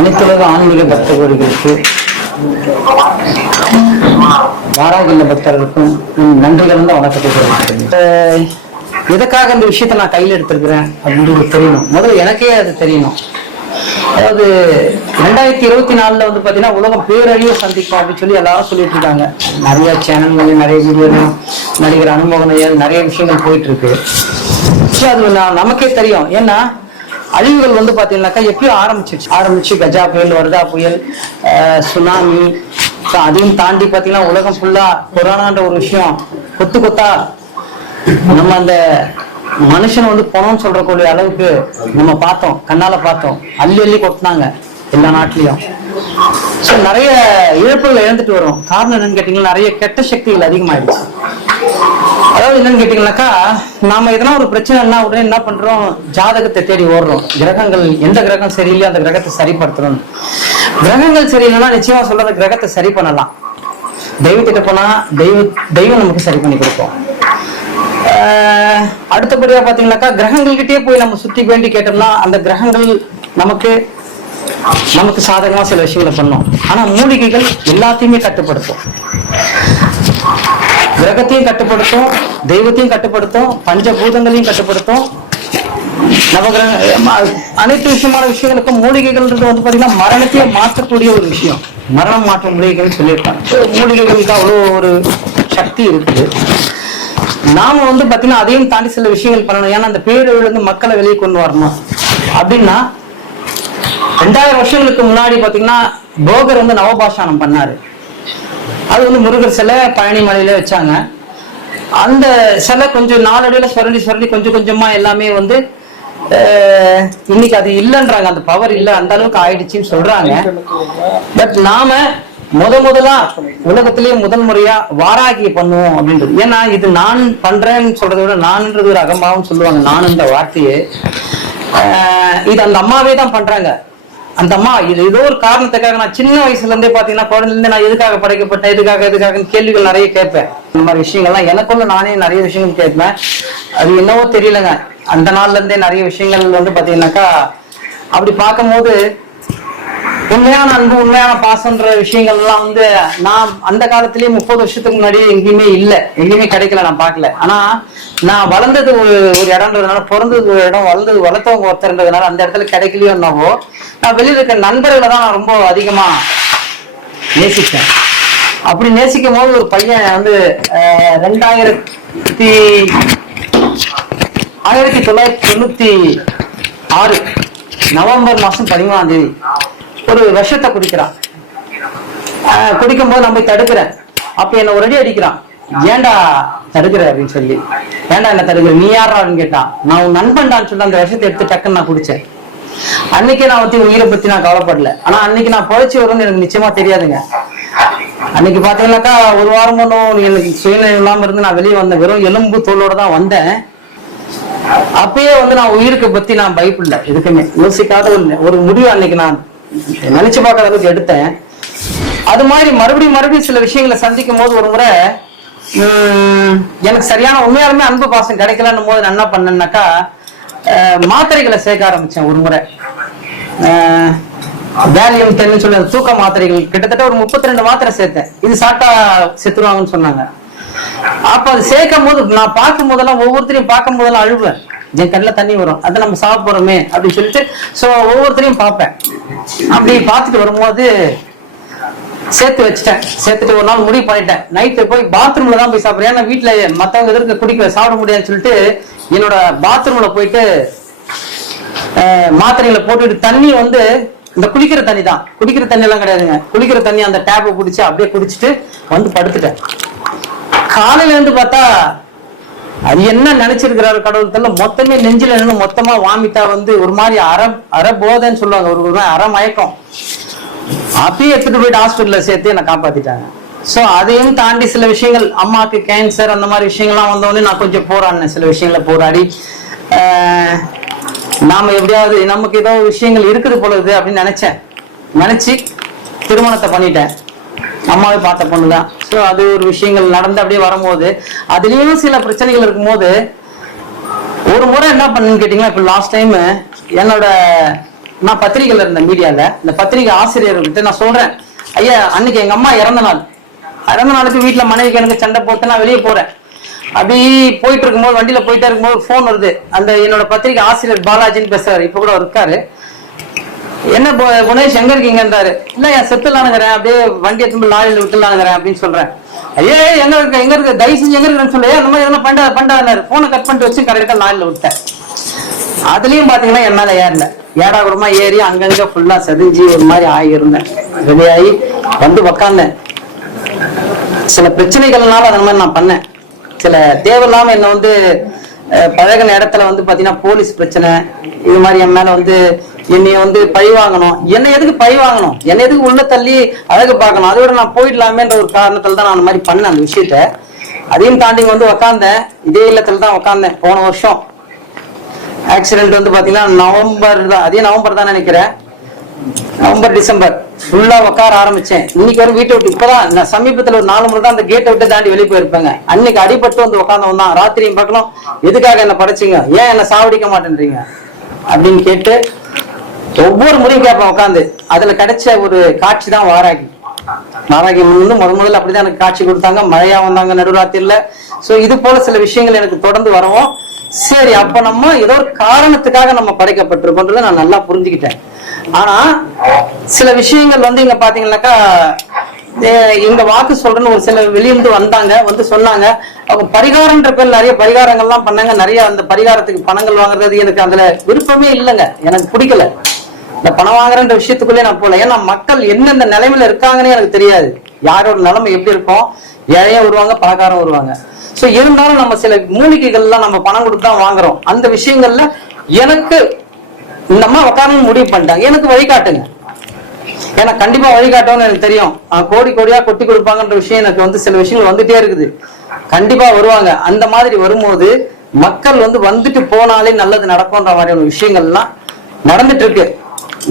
அனைத்துலக ஆன்மீக பக்தர்களுக்கு வாராகில்ல பக்தர்களுக்கும் நன்றிகள் வணக்கத்தை தெரிவிக்கிறேன். எதுக்காக இந்த விஷயத்த நான் கையில் எடுத்திருக்கிறேன் அப்படின்னு தெரியணும். முதல்ல எனக்கே அது தெரியணும். அதாவது 2024 வந்து பாத்தீங்கன்னா உலகம் பேரழிவு சந்திக்கும் அப்படின்னு சொல்லி எல்லாரும் சொல்லிட்டு இருக்காங்க. நிறைய சேனல்கள், நிறைய வீடியோ, நடிகர் அனுபவங்கள், நிறைய விஷயங்கள் போயிட்டு இருக்கு. அது நமக்கே தெரியும். ஏன்னா அழிவுகள் வந்து பாத்தீங்கன்னாக்கா எப்பயும் ஆரம்பிச்சு கஜா புயல், வர்தா புயல், சுனாமி, அதையும் தாண்டி பாத்தீங்கன்னா உலகம் ஃபுல்லா கொரோனான்ற ஒரு விஷயம் கொத்தா நம்ம அந்த மனுஷன் வந்து பணம் சொல்றக்கூடிய அளவுக்கு நம்ம பார்த்தோம், கண்ணால பார்த்தோம். அள்ளி கொட்டினாங்க எல்லா நாட்டிலையும். ஸோ நிறைய இழப்புகளை இழந்துட்டு வரும். காரணம் என்னன்னு கேட்டீங்கன்னா நிறைய கெட்ட சக்திகள் அதிகமாயிடுச்சு. அதாவது என்னன்னு கேட்டீங்கன்னாக்கா நாம எதனா ஒரு பிரச்சனைனா உடனே என்ன பண்றோம், ஜாதகத்தை தேடி ஓடுறோம். கிரகங்கள் எந்த கிரகம் சரியில்லையோ அந்த கிரகத்தை சரிப்படுத்தணும். கிரகங்கள் சரியில்லைன்னா நிச்சயமா சொல்ற கிரகத்தை சரி பண்ணலாம். தெய்வத்திட்ட போனா தெய்வம் நமக்கு சரி பண்ணி கொடுக்கும். அடுத்தபடியா பாத்தீங்கன்னாக்கா கிரகங்கள் கிட்டே போய் நம்ம சுத்தி வேண்டி கேட்டோம்னா அந்த கிரகங்கள் நமக்கு சாதகமா சில விஷயங்களை பண்ணும். ஆனா மூலிகைகள் எல்லாத்தையுமே கட்டுப்படுத்தும். கிரகத்தையும் கட்டுப்படுத்தும், தெய்வத்தையும் கட்டுப்படுத்தும், பஞ்சபூதங்களையும் கட்டுப்படுத்தும். நவகிரக அனைத்து விஷயங்களுக்கும் மூலிகைகள்ன்றது வந்து பாத்தீங்கன்னா மரணத்தையே மாற்றக்கூடிய ஒரு விஷயம். மரணம் மாற்ற மூலிகைகள் சொல்லியிருக்காங்க. மூலிகைகளுக்கு அவ்வளோ ஒரு சக்தி இருக்குது. நாம வந்து பாத்தீங்கன்னா அதையும் தாண்டி சில விஷயங்கள் பண்ணணும். ஏன்னா அந்த பேரழிவுல மக்களை வெளியே கொண்டு வரணும் அப்படின்னா 2000 வருஷங்களுக்கு முன்னாடி பாத்தீங்கன்னா போகர் வந்து நவபாஷானம் பண்ணாரு. அது வந்து முருகர் சிலை பழனி மலையில வச்சாங்க. அந்த சிலை கொஞ்சம் நாளடைவுல சுரண்டி கொஞ்சம் கொஞ்சமா எல்லாமே வந்து இன்னைக்கு அது இல்லைன்றாங்க. அந்த பவர் இல்லை, அந்த அளவுக்கு ஆயிடுச்சுன்னு சொல்றாங்க. பட் நாம முதலா உலகத்திலேயே முதல் முறையா வாராகியை பண்ணுவோம் அப்படின்றது. ஏன்னா இது நான் பண்றேன்னு சொல்றதை விட நான்ன்றது ஒரு அகம்பாவம் சொல்லுவாங்க. நானுன்ற வார்த்தையே இது அந்த அம்மாவே தான் பண்றாங்க. அந்த அம்மா இது ஏதோ ஒரு காரணத்துக்காக, நான் சின்ன வயசுல இருந்தே பாத்தீங்கன்னா குழந்தைல இருந்து நான் எதுக்காக படைக்கப்பட்டேன், எதுக்காக கேள்விகள் நிறைய கேட்பேன். இந்த மாதிரி விஷயங்கள்லாம் எனக்குள்ள நானே நிறைய விஷயங்கள் கேட்பேன். அது என்னவோ தெரியலங்க, அந்த நாள்ல இருந்தே நிறைய விஷயங்கள் வந்து பாத்தீங்கன்னாக்கா அப்படி பார்க்கும்போது உண்மையான அன்பு, உண்மையான பாசன்ற விஷயங்கள் எல்லாம் வந்து நான் அந்த காலத்திலேயே 30 வருஷத்துக்கு முன்னாடி எங்கேயுமே கிடைக்கல, நான் பார்க்கல. ஆனா நான் வளர்ந்தது ஒரு இடம்ன்றதுனால, பிறந்தது ஒரு இடம், வளர்த்தவங்க ஒருத்தர்ன்றதுனால அந்த இடத்துல கிடைக்கலையோ என்னவோ, நான் வெளியில இருக்க நண்பர்களை தான் நான் ரொம்ப அதிகமா நேசிச்சேன். அப்படி நேசிக்கும் போது ஒரு பையன் வந்து 1996 நவம்பர் மாசம் 11ஆம் தேதி ஒரு விஷத்தை குடிக்கிறான். குடிக்கும் போது நான் போய் தடுக்கிறேன். அப்ப என்ன ஒரு அடி அடிக்கிறான். ஏன்டா தடுக்கிற அப்படின்னு சொல்லி. ஏன்டா என்ன தடுக்கிற, நீ யாரான்னு கேட்டான். நான் உன் நண்பன்டான்னு சொல்லி அந்த விஷத்தை எடுத்து டக்குன்னு நான் குடிச்சேன். அன்னைக்கே நான் வந்து உயிரை பத்தி நான் கவலைப்படல. ஆனா அன்னைக்கு நான் பொழைச்சி வரும்னு எனக்கு நிச்சயமா தெரியாதுங்க. அன்னைக்கு பாத்தீங்கன்னாக்கா ஒரு வாரம் ஒன்றும் எனக்கு சுயநிலை இல்லாம இருந்து நான் வெளியே வந்தேன். வெறும் எலும்பு தோலோட தான் வந்தேன். அப்பயே வந்து நான் உயிருக்கு பத்தி நான் பயப்படல, எதுக்குமே யோசிக்காத ஒரு முடிவு அன்னைக்கு நான் நினைச்சு பார்க்காத அளவுக்கு எடுத்தேன். அது மாதிரி மறுபடியும் சில விஷயங்களை சந்திக்கும் போது ஒரு முறை எனக்கு சரியான உண்மையாலுமே அன்பு பாசம் கிடைக்கலன்னும் போது நான் என்ன பண்ணேன்னாக்கா மாத்திரைகளை சேர்க்க ஆரம்பிச்சேன். ஒரு முறை வேலியம் 10 சொல்லி தூக்க மாத்திரைகள் கிட்டத்தட்ட ஒரு 32 மாத்திரை சேர்த்தேன். இது சாப்பிட்டா செத்துருவாங்கன்னு சொன்னாங்க. அப்ப அது சேர்க்கும் போது நான் பார்க்கும் போதெல்லாம், ஒவ்வொருத்தரையும் பார்க்கும் போதெல்லாம் அழுவேன். என் கண்ணில் தண்ணி வரும். அதை நம்ம சாப்பிட போறோமே அப்படின்னு சொல்லிட்டு ஒவ்வொருத்தரையும் பார்ப்பேன். அப்படி பார்த்துட்டு வரும்போது சேர்த்து வச்சுட்டேன். சேர்த்துட்டு ஒரு நாள் முடிவு பண்ணிட்டேன், நைட்டு போய் பாத்ரூம்ல தான் போய் சாப்பிடுறேன். ஏன்னா வீட்டுல மத்தவங்க எதிர்க்க சாப்பிட முடியாதுன்னு சொல்லிட்டு என்னோட பாத்ரூம்ல போயிட்டு மாத்திரைகளை போட்டுட்டு தண்ணி வந்து இந்த குளிக்கிற தண்ணி தான், குடிக்கிற தண்ணி எல்லாம் கிடையாதுங்க. குளிக்கிற தண்ணி அந்த டேப்பை பிடிச்சி அப்படியே குடிச்சிட்டு வந்து படுத்துட்டேன். காலையில இருந்து பார்த்தா அது என்ன நினைச்சிருக்கிறாரு கடவுள் தெரியல, மொத்தமே நெஞ்சில நின்று மொத்தமா வாமிட்டா வந்து ஒரு மாதிரி அறபோதைன்னு சொல்லுவாங்க, ஒரு அற மயக்கம். அப்பயே எடுத்துட்டு போயிட்டு ஹாஸ்பிட்டல்ல சேர்த்து என்னை காப்பாத்திட்டாங்க. சோ அதையும் தாண்டி சில விஷயங்கள், அம்மாவுக்கு கேன்சர் அந்த மாதிரி விஷயங்கள்லாம் வந்தோடனே நான் கொஞ்சம் போராடினேன். சில விஷயங்களை போராடி நாம எப்படியாவது நமக்கு ஏதோ விஷயங்கள் இருக்குது போலது அப்படின்னு நினைச்சு திருமணத்தை பண்ணிட்டேன். அம்மாவே பார்த்த பொண்ணுதான். ஸோ அது ஒரு விஷயங்கள் நடந்து அப்படியே வரும்போது அதுலயும் சில பிரச்சனைகள் இருக்கும்போது ஒரு முறை என்ன பண்ணுன்னு கேட்டீங்கன்னா, இப்ப லாஸ்ட் டைம் என்னோட நான் பத்திரிகையில இருந்த மீடியால இந்த பத்திரிகை ஆசிரியர்கிட்ட நான் சொல்றேன், ஐயா அன்னைக்கு எங்க அம்மா இறந்த நாளுக்கு வீட்டுல மனைவிக்கு எனக்கு சண்டை போட்டு நான் வெளியே போறேன். அப்படி போயிட்டு இருக்கும்போது வண்டியில போயிட்டே இருக்கும்போது போன் வருது. அந்த என்னோட பத்திரிகை ஆசிரியர் பாலாஜின்னு பேசுறாரு, இப்ப கூட இருக்காரு. என்ன குணேஷ் எங்க இருக்கீங்கன்றாரு. இல்ல என் செத்துலானுங்கிறேன், அப்படியே வண்டி எடுத்து லாரியில விட்டுலானுங்கிறேன் அப்படின்னு சொல்றேன். ஐயே எங்க இருக்கு தயவு செஞ்சு எங்க இருக்குன்னு சொல்லி அந்த மாதிரி எதனா பண்றாரு. போனை கட் பண்ணிட்டு வச்சு கரெக்டா லாரியில விட்டேன். அதுலயும் பாத்தீங்கன்னா என் மேல ஏறல, ஏடா கூடமா ஏறி அங்கங்க ஃபுல்லா செதிஞ்சு ஒரு மாதிரி ஆகியிருந்தேன். வெளியாகி வந்து உக்காந்தேன். சில பிரச்சனைகள்னால அந்த மாதிரி நான் பண்ணேன். சில தேவையில்லாம என்ன வந்து பழகின இடத்துல வந்து பாத்தீங்கன்னா போலீஸ் பிரச்சனை இது மாதிரி என் மேல வந்து என்னைய வந்து பழி வாங்கணும். என்ன எதுக்கு பழி வாங்கணும், என்ன எதுக்கு உள்ள தள்ளி அழகு பார்க்கணும், அதோட நான் போயிடலாமேன்ற ஒரு காரணத்துல தான் நான் அந்த மாதிரி பண்ணேன் அந்த விஷயத்த. அதையும் தாண்டி வந்து உக்காந்தேன். இதே இல்லத்துல தான் உக்காந்தேன். போன வருஷம் ஆக்சிடென்ட் வந்து பாத்தீங்கன்னா நவம்பர் தான், அதே நவம்பர் தான் நினைக்கிறேன், நவம்பர் டிசம்பர் ஃபுல்லா உட்கார ஆரம்பிச்சேன். இன்னைக்கு வரும் வீட்டை விட்டு இப்பதான் நான் சமீபத்துல ஒரு 4 முறை தான் அந்த கேட்டை விட்டு தாண்டி வெளியே போயிருப்பேங்க. அன்னைக்கு அடிபட்டு வந்து உட்காந்தவன் தான். ராத்திரியும் பார்க்கலாம், எதுக்காக என்ன படைச்சிங்க, ஏன் என்ன சாவடிக்க மாட்டேன்றீங்க அப்படின்னு கேட்டு ஒவ்வொரு முறையும் கேட்பேன் உட்காந்து. அதுல கிடைச்ச ஒரு காட்சி தான் வாராகி. வாராகி வந்து முதல்ல அப்படிதான் எனக்கு காட்சி கொடுத்தாங்க. மழையா வந்தாங்க நடுராத்திரில. சோ இது போல சில விஷயங்கள் எனக்கு தொடர்ந்து வரவும், சரி அப்ப நம்ம ஏதோ ஒரு காரணத்துக்காக நம்ம படைக்கப்பட்டிருக்கோன்றதை நான் நல்லா புரிஞ்சுக்கிட்டேன். ஆனா சில விஷயங்கள் வந்து இங்க பாத்தீங்கன்னாக்கா எங்க வாக்கு சொல்றேன்னு ஒரு சில வெளியிருந்து வந்தாங்க, வந்து சொன்னாங்க. அவங்க பரிகாரம்ன்ற பேர் நிறைய பரிகாரங்கள்லாம் பண்ணாங்க. நிறைய அந்த பரிகாரத்துக்கு பணங்கள் வாங்குறது எனக்கு அதுல விருப்பமே இல்லைங்க, எனக்கு பிடிக்கல. இந்த பணம் வாங்குறன்ற விஷயத்துக்குள்ளே நான் போல. ஏன்னா மக்கள் எந்தெந்த நிலைமையில இருக்காங்கன்னு எனக்கு தெரியாது. யாரோட நிலைமை எப்படி இருக்கும், ஏழையும் வருவாங்க பணக்காரம் வருவாங்க. சோ இருந்தாலும் நம்ம சில மூலிகைகள்லாம் நம்ம பணம் கொடுத்து தான் வாங்குறோம். அந்த விஷயங்கள்ல எனக்கு இந்த அம்மா உட்காரணும் முடிவு பண்ணிட்டாங்க, எனக்கு வழிகாட்டுங்க. ஏன்னா கண்டிப்பா வழிகாட்டணும்னு எனக்கு தெரியும். கோடி கோடியா கொட்டி கொடுப்பாங்கன்ற விஷயம் எனக்கு வந்து சில விஷயங்கள் வந்துட்டே இருக்குது. கண்டிப்பா வருவாங்க. அந்த மாதிரி வரும்போது மக்கள் வந்து வந்துட்டு போனாலே நல்லது நடக்கும்ன்ற மாதிரியான விஷயங்கள்லாம் நடந்துட்டு இருக்கு.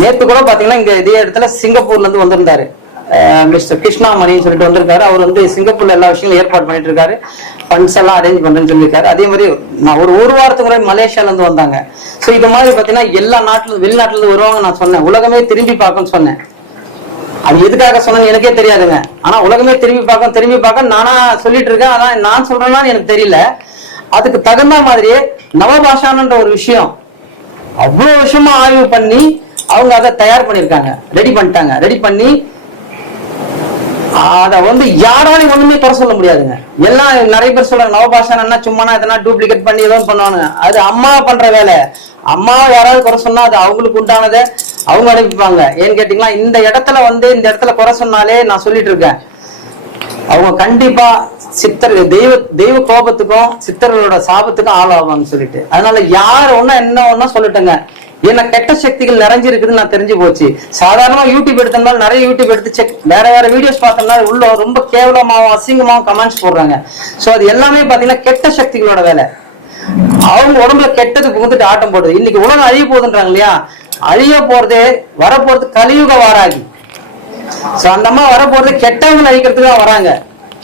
நேத்து கூட பாத்தீங்கன்னா இங்க இதே இடத்துல சிங்கப்பூர்ல இருந்து வந்திருந்தாரு மிஸ்டர் கிருஷ்ணாமணின்னு சொல்லிட்டு வந்திருக்காரு. அவர் வந்து சிங்கப்பூர்ல எல்லா விஷயங்களும் ஏற்பாடு பண்ணிட்டு இருக்காரு, ஃபண்ட்ஸ் எல்லாம் அரேஞ்ச் பண்றேன்னு சொல்லியிருக்காரு. அதே மாதிரி நான் ஒரு வாரத்துக்கு முன்னாடி மலேசியால இருந்து வந்தாங்க. சோ இது மாதிரி பாத்தீங்கன்னா எல்லா நாட்டுல வெளிநாட்டுல இருந்து வருவாங்க. நான் சொன்னேன் உலகமே திரும்பி பார்க்கணும்னு சொன்னேன். அது எதுக்காக சொன்னேன்னு எனக்கே தெரியாதுங்க. ஆனா உலகமே திரும்பி பார்க்க நானா சொல்லிட்டு இருக்கேன். ஆனா நான் சொல்றேன்னு எனக்கு தெரியல. அதுக்கு தகுந்த மாதிரியே நவபாஷான்ற ஒரு விஷயம் அவ்வளவு விஷயமா ஆய்வு பண்ணி அவங்க அதை தயார் பண்ணிருக்காங்க, ரெடி பண்ணிட்டாங்க. ரெடி பண்ணி அத வந்து யாராலையும் ஒண்ணுமே குறை சொல்ல முடியாதுங்க. எல்லாம் நிறைய பேர் சொல்றாங்க நவபாஷானா சும்மா எதனா டூப்ளிகேட் பண்ணி ஏதோ பண்ணுவாங்க. அது அம்மா பண்ற வேலை. அம்மா யாராவது குறை சொன்னா அது அவங்களுக்கு உண்டானதை அவங்க அனுப்பிப்பாங்க. ஏன்னு கேட்டீங்களா, இந்த இடத்துல வந்து இந்த இடத்துல குறை சொன்னாலே நான் சொல்லிட்டு இருக்கேன், அவங்க கண்டிப்பா சித்தர் தெய்வ கோபத்துக்கும் சித்தர்களோட சாபத்துக்கும் ஆளாவாங்கன்னு சொல்லிட்டு. அதனால யார் ஒன்னா என்ன ஒன்னா சொல்லிட்டுங்க. என்ன கெட்ட சக்திகள் நிறைஞ்சிருக்குதுன்னு நான் தெரிஞ்சு போச்சு. சாதாரணமா யூடியூப் எடுத்தோம்னாலும் நிறைய யூடியூப் எடுத்து செக் வேற வீடியோஸ் பார்த்தோம்னா உள்ள ரொம்ப கேவலமாவும் அசிங்கமாவும் கமெண்ட்ஸ் போடுறாங்க. சோ அது எல்லாமே பாத்தீங்கன்னா கெட்ட சக்திகளோட வேலை. அவங்க உடம்புல கெட்டது புகுந்துட்டு ஆட்டம் போடுது. இன்னைக்கு உலகம் அழிய போகுதுன்றாங்க இல்லையா, அழிய போறது வரப்போறது கலியுக வாராகி. சோ அந்த அம்மா வரப்போறது கெட்டவங்களை அழிக்கிறதுக்கு தான் வராங்க.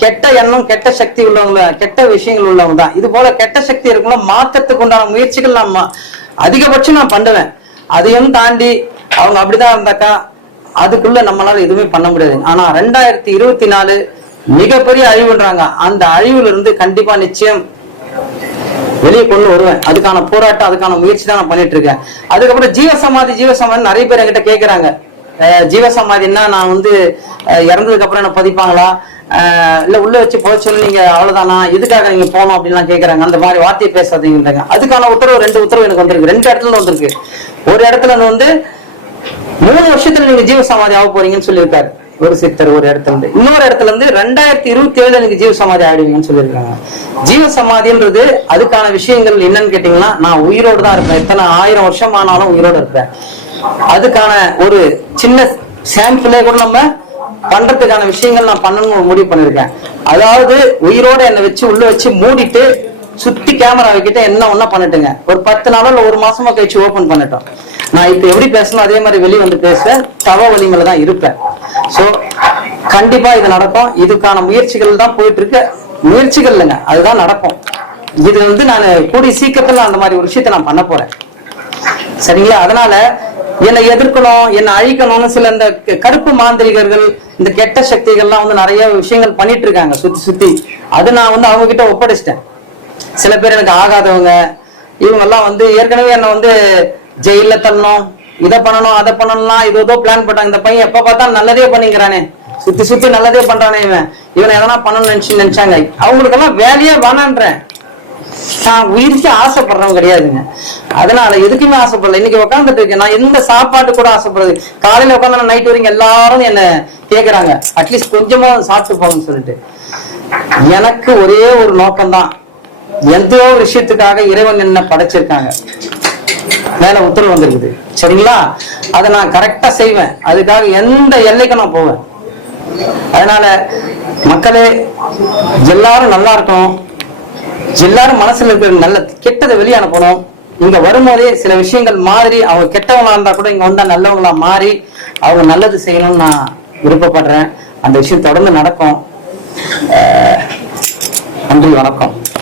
கெட்ட எண்ணம் கெட்ட சக்தி உள்ளவங்க கெட்ட விஷயங்கள் உள்ளவங்க தான். இது போல கெட்ட சக்தி இருக்கணும் மாற்றத்துக்கு உண்டான முயற்சிகள் நம்ம அதிகபட்சம் நான் பண்ணுவேன். அதையும் தாண்டி அவங்க அப்படிதான் இருந்தாக்கா அதுக்குள்ள நம்மளால எதுவுமே பண்ண முடியாது. ஆனா 2024 மிகப்பெரிய அழிவுன்றாங்க. அந்த அழிவுல இருந்து கண்டிப்பா நிச்சயம் வெளியே கொண்டு வருவேன். அதுக்கான போராட்டம் அதுக்கான முயற்சி தான் நான் பண்ணிட்டு இருக்கேன். அதுக்கப்புறம் ஜீவசமாதி நிறைய பேர் என்கிட்ட கேட்கறாங்க. ஜீவசமாதின்னா நான் வந்து இறந்ததுக்கு அப்புறம் என்ன பதிப்பாங்களா, இல்ல உள்ள வச்சு போச்சு நீங்க அவ்வளவுதானா, இதுக்காக நீங்க போகணும் அப்படின்லாம் கேட்கறாங்க. அந்த மாதிரி வார்த்தையை பேசாதீங்க. அதுக்கான உத்தரவு 2 உத்தரவு எனக்கு வந்திருக்கு. 2 இடத்துல வந்திருக்கு. ஒரு இடத்துல வந்து 3 வருஷத்துல நீங்க ஜீவசமாதி ஆக போறீங்கன்னு சொல்லியிருக்காரு ஒரு சித்தர் ஒரு இடத்துல இருந்து. இன்னொரு இடத்துல இருந்து 2027 எனக்கு ஜீவசமாதி ஆயிடுவீங்கன்னு சொல்லியிருக்காங்க. ஜீவசமாதின்றது அதுக்கான விஷயங்கள் என்னன்னு கேட்டீங்கன்னா, நான் உயிரோடு தான் இருப்பேன். எத்தனை 1000 வருஷம் ஆனாலும் உயிரோடு இருப்பேன். அதுக்கான ஒரு சின்ன சாம்பிளே கூட நம்ம பண்றதுக்கான விஷயங்கள் நான் பண்ணணும்னு முடிவு பண்ணிருக்கேன். அதாவது உயிரோட என்னை வச்சு உள்ள வச்சு மூடிட்டு சுத்தி கேமரா வைக்கிட்ட என்ன ஒண்ணா பண்ணிட்டுங்க. ஒரு 10 நாளோ இல்ல 1 மாசமா கழிச்சு ஓபன் பண்ணிட்டோம். நான் இப்ப எப்படி பேசணும் அதே மாதிரி வெளியே வந்து பேசுவேன். தவ வலிமையில தான் இருப்பேன். சோ கண்டிப்பா இது நடக்கும். இதுக்கான முயற்சிகள் தான் போயிட்டு இருக்கு. முயற்சிகள் இல்லைங்க, அதுதான் நடக்கும். இது வந்து நான் கூடிய சீக்கிரத்துல அந்த மாதிரி ஒரு விஷயத்த நான் பண்ண போறேன். சரிங்களா? அதனால என்னை எதிர்க்கணும், என்னை அழிக்கணும்னு சில இந்த கருப்பு மாந்திரிகர்கள், இந்த கெட்ட சக்திகள்லாம் வந்து நிறைய விஷயங்கள் பண்ணிட்டு இருக்காங்க சுத்தி சுத்தி. அது நான் வந்து அவங்க கிட்ட ஒப்படைச்சிட்டேன். சில பேர் எனக்கு ஆகாதவங்க, இவங்க எல்லாம் வந்து ஏற்கனவே என்ன வந்து ஜெயில தள்ளணும், இதை பண்ணணும் அதை பண்ணலாம், இது ஏதோ பிளான் பண்ணாங்க. இந்த பையன் எப்ப பார்த்தா நல்லதே பண்ணிக்கிறானே, சுத்தி சுத்தி நல்லதே பண்றானே, இவனை எதனா பண்ணணும்னு நினைச்சாங்க. அவங்களுக்கு எல்லாம் வேலையே வேணான்றேன். நான் உயிருக்கு ஆசைப்படுறவங்க கிடையாதுங்க. அதனால எதுக்குமே ஆசைப்படல. இன்னைக்கு உட்காந்துட்டு இருக்கேன். நான் எந்த சாப்பாட்டு கூட ஆசைப்படுறது. காலையில உட்காந்து நைட் வரைக்கும் எல்லாரும் என்ன கேக்குறாங்க, அட்லீஸ்ட் கொஞ்சமா சாப்பிட்டு போகணும்னு சொல்லிட்டு. எனக்கு ஒரே ஒரு நோக்கம்தான், எந்த ஒரு விஷயத்துக்காக இறைவன் என்ன படைச்சிருக்காங்க, மேல உத்தரவு வந்திருக்குது சரிங்களா, அதை நான் கரெக்டா செய்வேன். அதுக்காக எந்த எல்லைக்கும் நான் போவேன். அதனால மக்களே எல்லாரும் நல்லா இருக்கணும், எல்லாரும் மனசுல இருக்கிற நல்ல கெட்டதை வெளியே அனுப்பணும். இங்க வரும்போதே சில விஷயங்கள் மாதிரி அவங்க கெட்டவங்களா இருந்தா கூட இங்க வந்தா நல்லவங்களா மாறி அவங்க நல்லது செய்யணும்னு நான் விருப்பப்படுறேன். அந்த விஷயம் தொடர்ந்து நடக்கும். நன்றி, வணக்கம்.